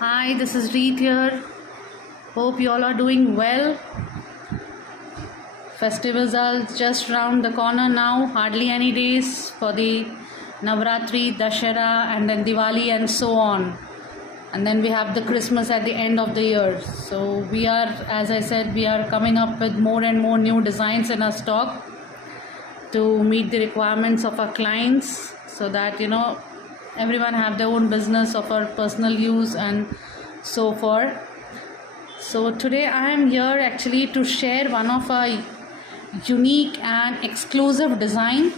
Hi, this is Reet here. Hope you all are doing well. Festivals are just round the corner now, hardly any days for the Navratri, Dashera, and then Diwali, and so on. And then we have the Christmas at the end of the year. So we are, as I said, we are coming up with more and more new designs in our stock to meet the requirements of our clients, so that everyone have their own business of our personal use and so forth. So today I am here actually to share one of our unique and exclusive design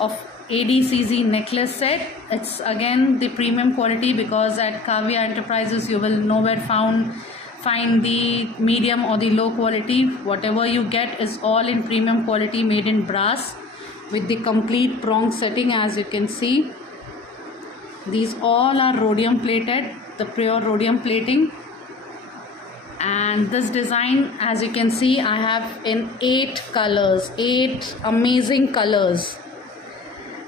of ADCZ necklace set. It's again the premium quality, because at Kavya Enterprises you will nowhere find the medium or the low quality. Whatever you get is all in premium quality, made in brass with the complete prong setting. As you can see, these all are rhodium plated, the pure rhodium plating. And this design, as you can see, I have in 8 colors, 8 amazing colors.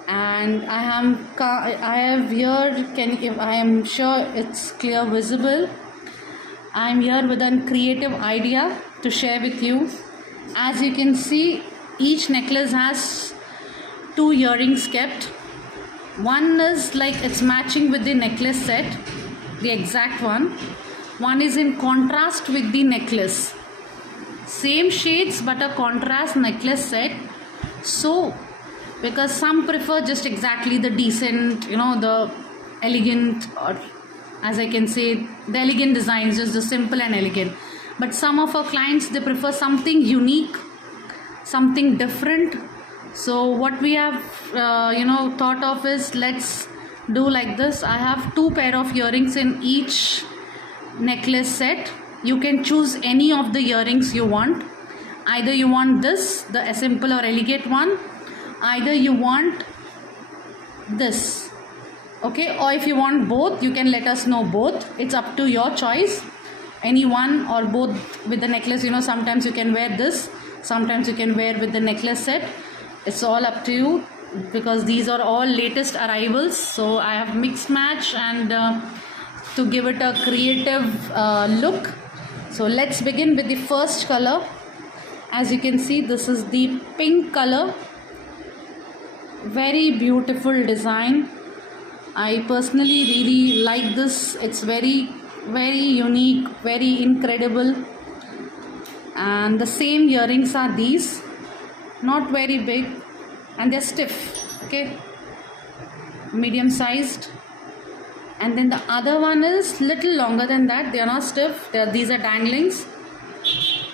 And I have here, I am sure it's clear visible. I am here with a creative idea to share with you. As you can see, each necklace has 2 earrings kept. One is like it's matching with the necklace set, the exact one. One is in contrast with the necklace. Same shades but a contrast necklace set. So, because some prefer just exactly the decent, the elegant, or as I can say, the elegant designs, just the simple and elegant. But some of our clients, they prefer something unique, something different. So what we have thought of is, let's do like this. I have 2 pair of earrings in each necklace set. You can choose any of the earrings you want. Either you want this, the simple or elegant one, either you want this, okay, or if you want both, you can let us know both. It's up to your choice, any one or both with the necklace. Sometimes you can wear this, sometimes you can wear with the necklace set. It's all up to you, because these are all latest arrivals. So I have mixed match and to give it a creative look. So let's begin with the first color. As you can see, this is the pink color. Very beautiful design. I personally really like this. It's very, very unique, very incredible. And the same earrings are these, not very big, and they're stiff, okay, medium sized. And then the other one is little longer than that. They are not stiff. These are danglings.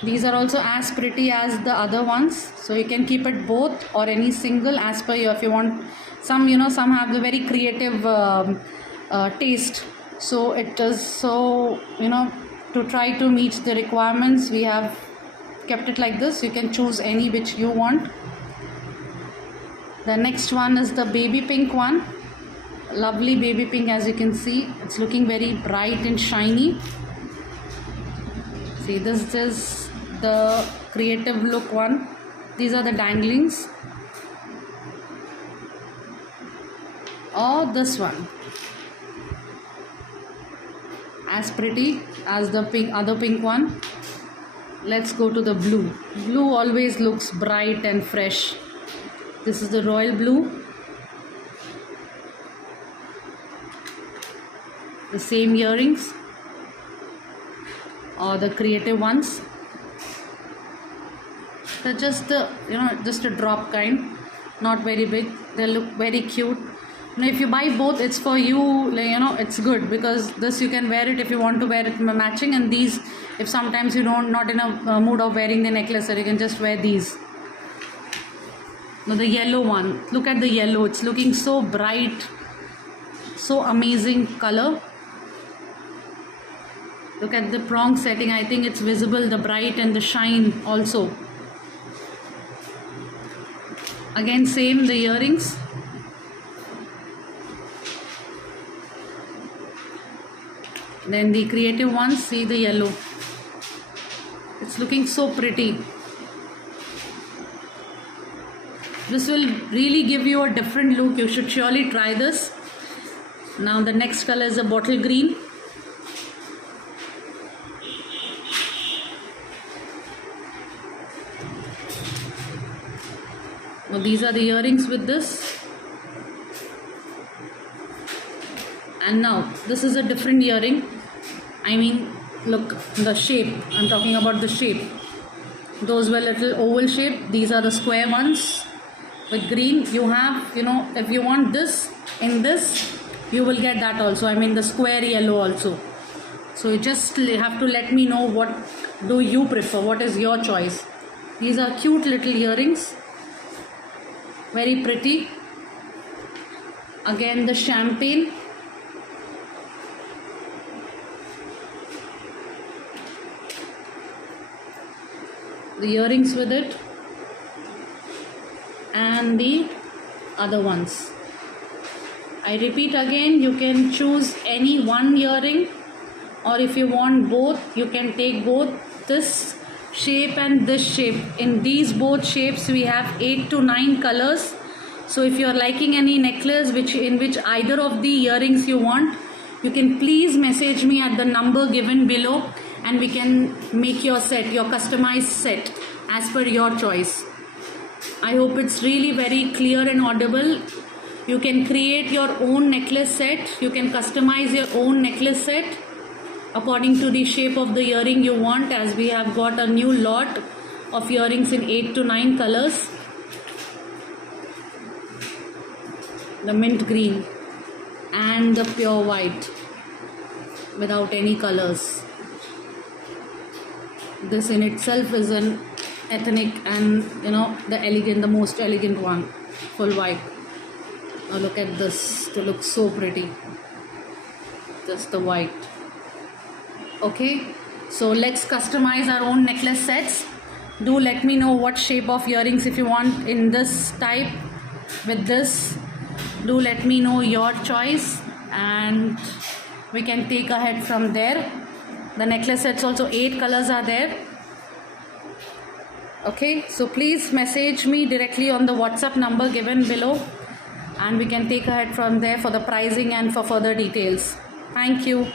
These are also as pretty as the other ones. So you can keep it both or any single as per you. If you want some, some have the very creative taste. So it is so, to try to meet the requirements, we have kept it like this. You can choose any which you want. The next one is the baby pink one. Lovely baby pink. As you can see, it's looking very bright and shiny. See, this is the creative look one. These are the danglings. Or this one, as pretty as the other pink one. Let's go to the blue. Blue always looks bright and fresh. This is the royal blue. The same earrings, or the creative ones. They're just just a drop kind, not very big. They look very cute. If you buy both, it's for you, it's good, because this you can wear it if you want to wear it matching, and these, if sometimes you not in a mood of wearing the necklace, so you can just wear these. Now the yellow one, look at the yellow. It's looking so bright, so amazing color. Look at the prong setting. I think it's visible, the bright and the shine also. Again, same, the earrings. Then the creative ones, see the yellow. It's looking so pretty. This will really give you a different look. You should surely try this. Now the next color is a bottle green. Well, these are the earrings with this. And now this is a different earring. I mean, look, the shape, I'm talking about the shape. Those were little oval shape, these are the square ones with green. You have, you know, if you want this in this, you will get that also. I mean the square yellow also. So you just have to let me know what do you prefer, what is your choice. These are cute little earrings, very pretty. Again the champagne. The earrings with it, and the other ones. I repeat again, you can choose any one earring, or if you want both, you can take both this shape and this shape. In these both shapes we have 8 to 9 colors. So if you are liking any necklace in which either of the earrings you want, you can please message me at the number given below, and we can make your set, your customized set as per your choice. I hope it's really very clear and audible. You can create your own necklace set. You can customize your own necklace set according to the shape of the earring you want, as we have got a new lot of earrings in 8 to 9 colors. The mint green and the pure white without any colors. This in itself is an ethnic and, you know, the elegant, the most elegant one, full white. Now look at this, it looks so pretty. Just the white. Okay, so let's customize our own necklace sets. Do let me know what shape of earrings if you want in this type with this. Do let me know your choice and we can take ahead from there. The necklace sets also 8 colors are there. Okay, so please message me directly on the WhatsApp number given below, and we can take ahead from there for the pricing and for further details. Thank you.